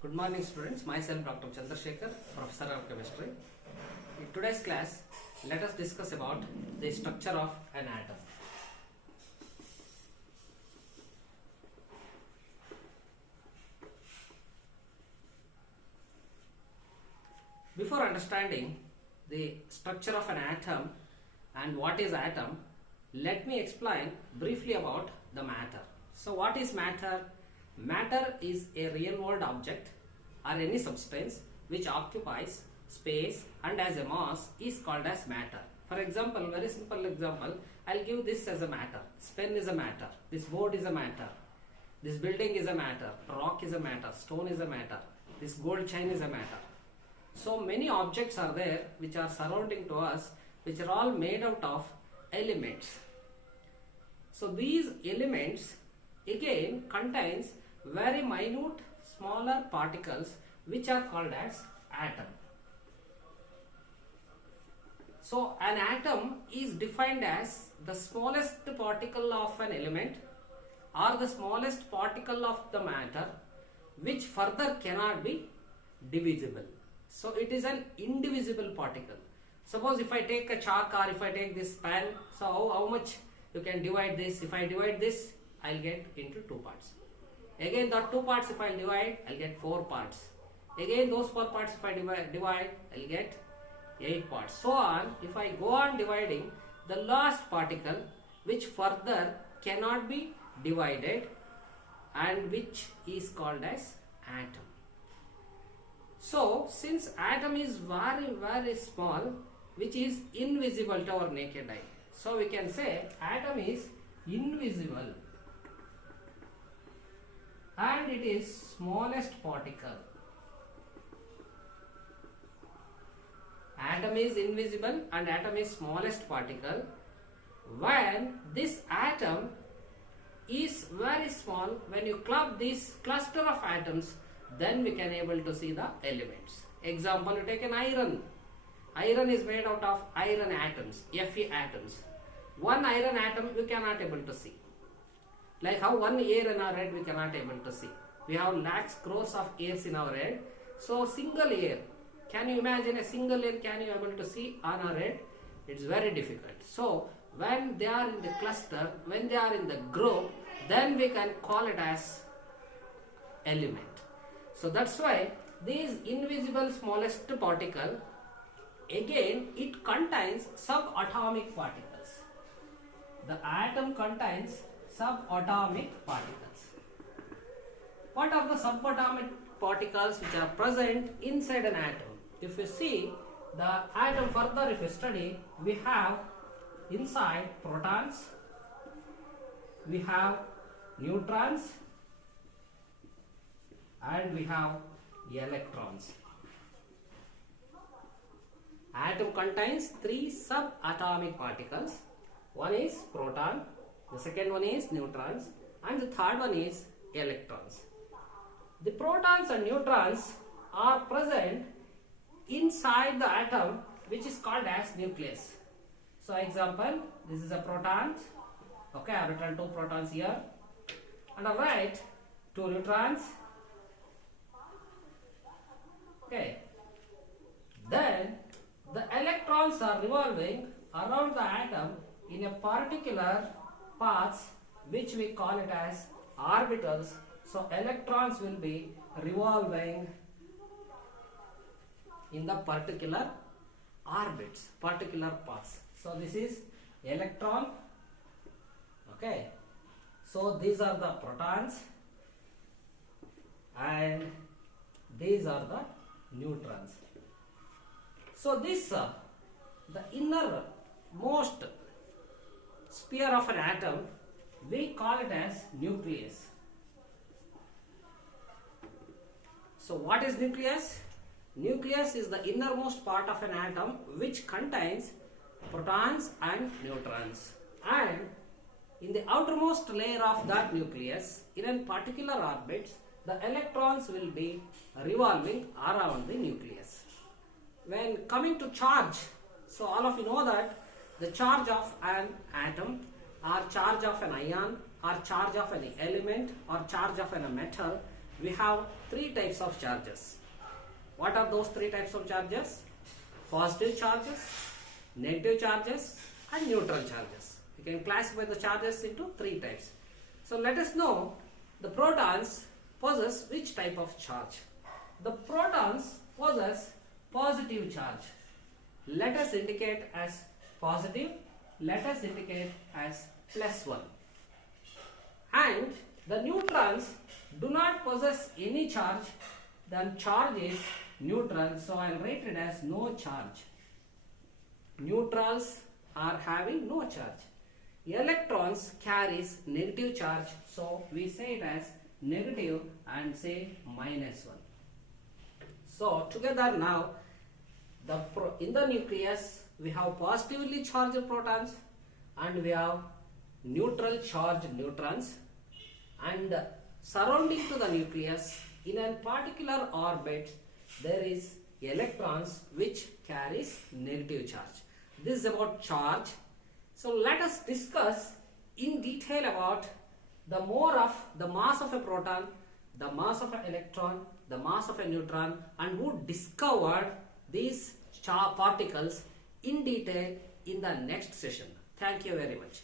Good morning students, myself Dr. Chandrasekhar, Professor of Chemistry. In today's class, let us discuss about the structure of an atom. Before understanding the structure of an atom and what is atom, let me explain briefly about the matter. So what is matter? Matter is a real world object or any substance which occupies space and has a mass is called as matter. For example, very simple example, I'll give this as a matter. This pen is a matter, this board is a matter, this building is a matter, rock is a matter, stone is a matter, this gold chain is a matter. So many objects are there which are surrounding to us, which are all made out of elements. So these elements again contains very minute smaller particles which are called as atom. So an atom is defined as the smallest particle of an element or the smallest particle of the matter which further cannot be divisible. So it is an indivisible particle. Suppose if I take a chalk or if I take this pen, so how much you can divide this? If I divide this, I'll get into 2 parts. Again that 2 parts if I divide, I'll get 4 parts. Again those 4 parts if I divide, I'll get 8 parts. So on, if I go on dividing, the last particle which further cannot be divided and which is called as atom. So since atom is very small, which is invisible to our naked eye, so we can say atom is invisible and it is smallest particle. Atom is invisible and atom is smallest particle. When this atom is very small, when you club this cluster of atoms, then we can able to see the elements. Example, you take an iron. Iron is made out of iron atoms, Fe atoms. One iron atom you cannot able to see. Like how one hair in our head we cannot able to see. We have lakhs crores of hairs in our head. So single hair, can you imagine a single hair can you able to see on our head? It's very difficult. So when they are in the cluster, when they are in the group, then we can call it as element. So that's why this invisible smallest particle, again it contains subatomic particles. The atom contains subatomic particles. What are the subatomic particles which are present inside an atom? If you see the atom further, if you study, we have inside protons, we have neutrons, and we have electrons. Atom contains 3 subatomic particles. One is proton, the second one is neutrons, and the third one is electrons. The protons and neutrons are present inside the atom, which is called as nucleus. So example, this is a proton. Okay, I have written 2 protons here, and I write 2 neutrons. Okay, then the electrons are revolving around the atom in a particular paths which we call it as orbitals. So electrons will be revolving in the particular orbits, particular paths. So this is electron. Okay, so these are the protons and these are the neutrons. So this the innermost sphere of an atom, we call it as nucleus. So what is nucleus? Nucleus is the innermost part of an atom which contains protons and neutrons, and in the outermost layer of that nucleus, in a particular orbit, the electrons will be revolving around the nucleus. When coming to charge, so all of you know that the charge of an atom or charge of an ion or charge of an element or charge of a metal we have three types of charges. What are those three types of charges? Positive charges, negative charges, and neutral charges. We can classify the charges into three types. So let us know the protons possess which type of charge. The protons possess positive charge. Let us indicate as positive. Let us indicate as +1. And the neutrons do not possess any charge. Then charge is neutral. So I will write it as no charge. Neutrals are having no charge. Electrons carries negative charge. So we say it as negative and say -1. So together now, in the nucleus we have positively charged protons and we have neutral charged neutrons, and surrounding to the nucleus in a particular orbit there is electrons which carries negative charge. This is about charge. So let us discuss in detail about the mass of a proton, the mass of an electron, the mass of a neutron, and who discovered these particles in detail in the next session. Thank you very much.